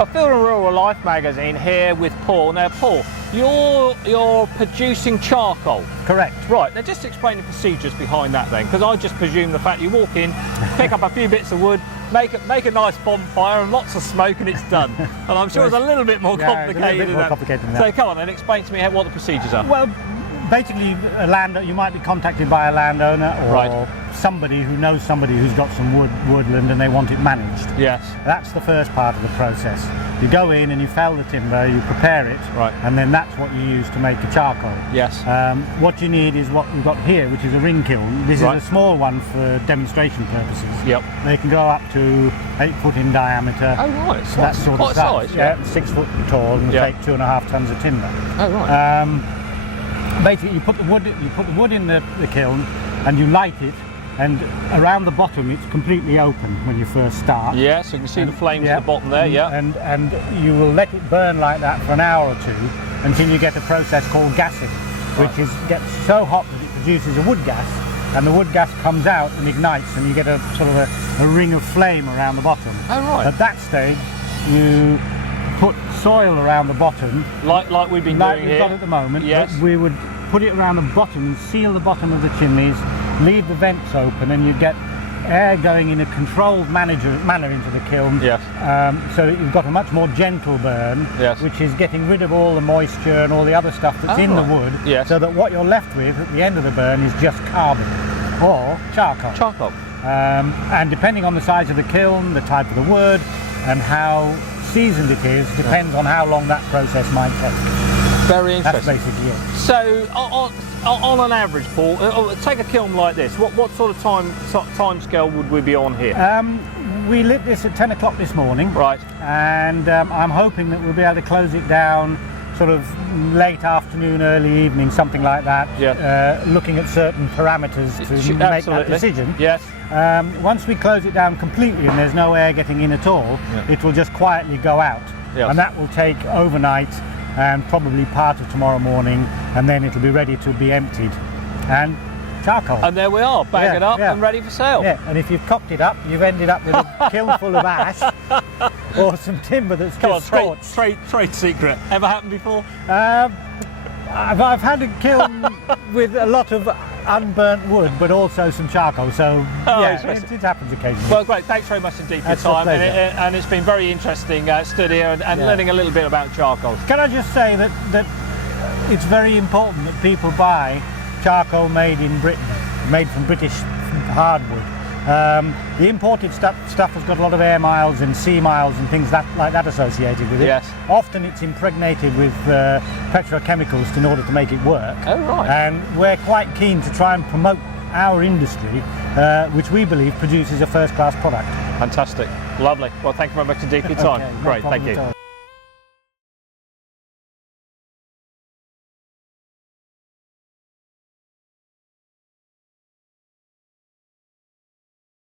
A Field and Rural Life magazine here with Paul. Now, Paul, you're producing charcoal. Correct. Right, now just explain the procedures behind that then, because I just presume the fact you walk in, pick up a few bits of wood, make a nice bonfire and lots of smoke and it's done. And I'm sure it's a little bit more complicated than that. So come on and explain to me what the procedures are. Well, basically, you might be contacted by a landowner or somebody who knows somebody who's got some woodland and they want it managed. Yes. That's the first part of the process. You go in and you fell the timber, you prepare it, and then that's what you use to make the charcoal. Yes. What you need is what we've got here, which is a ring kiln. This is a small one for demonstration purposes. Yep. They can go up to 8 foot in diameter. Oh right, so that sort of size. Yeah, 6 foot tall and take 2.5 tons of timber. Oh right. Basically, you put the wood in the kiln, and you light it. And around the bottom, it's completely open when you first start. Yeah, so you can see the flames at the bottom there. Yeah. And you will let it burn like that for an hour or two until you get a process called gassing, which gets so hot that it produces a wood gas, and the wood gas comes out and ignites, and you get a sort of a ring of flame around the bottom. Oh right. At that stage, you put soil around the bottom, like we've been doing here. Like we've got at the moment. Yes. But we would put it around the bottom and seal the bottom of the chimneys, leave the vents open, and you get air going in a controlled manner into the kiln. Yes. So that you've got a much more gentle burn, which is getting rid of all the moisture and all the other stuff that's in the wood. Yes. So that what you're left with at the end of the burn is just carbon or charcoal. Charcoal. And depending on the size of the kiln, the type of the wood, and how seasoned it is, depends on how long that process might take. Very interesting. That's basically it. So, on an average, Paul, take a kiln like this. What sort of time scale would we be on here? We lit this at 10 o'clock this morning. Right. And I'm hoping that we'll be able to close it down sort of late afternoon, early evening, something like that. Yeah. Looking at certain parameters to make that decision. Yes. Once we close it down completely and there's no air getting in at all, it will just quietly go out. Yes. And that will take overnight and probably part of tomorrow morning, and then it'll be ready to be emptied. And charcoal. And there we are, bag it up and ready for sale. Yeah, and if you've cocked it up, you've ended up with a kiln full of ash or some timber that's just scorched. Trade secret. Ever happened before? I've had a kiln with a lot of unburnt wood, but also some charcoal, so it happens occasionally. Well, great, thanks very much indeed for your time, and it's been very interesting stood here and learning a little bit about charcoal. Can I just say that it's very important that people buy charcoal made in Britain, made from British hardwood. The imported stuff has got a lot of air miles and sea miles and things like that associated with it. Yes. Often it's impregnated with petrochemicals in order to make it work. Oh right. And we're quite keen to try and promote our industry, which we believe produces a first-class product. Fantastic, lovely. Well, thank you very much indeed for your time. Okay, Great, thank you.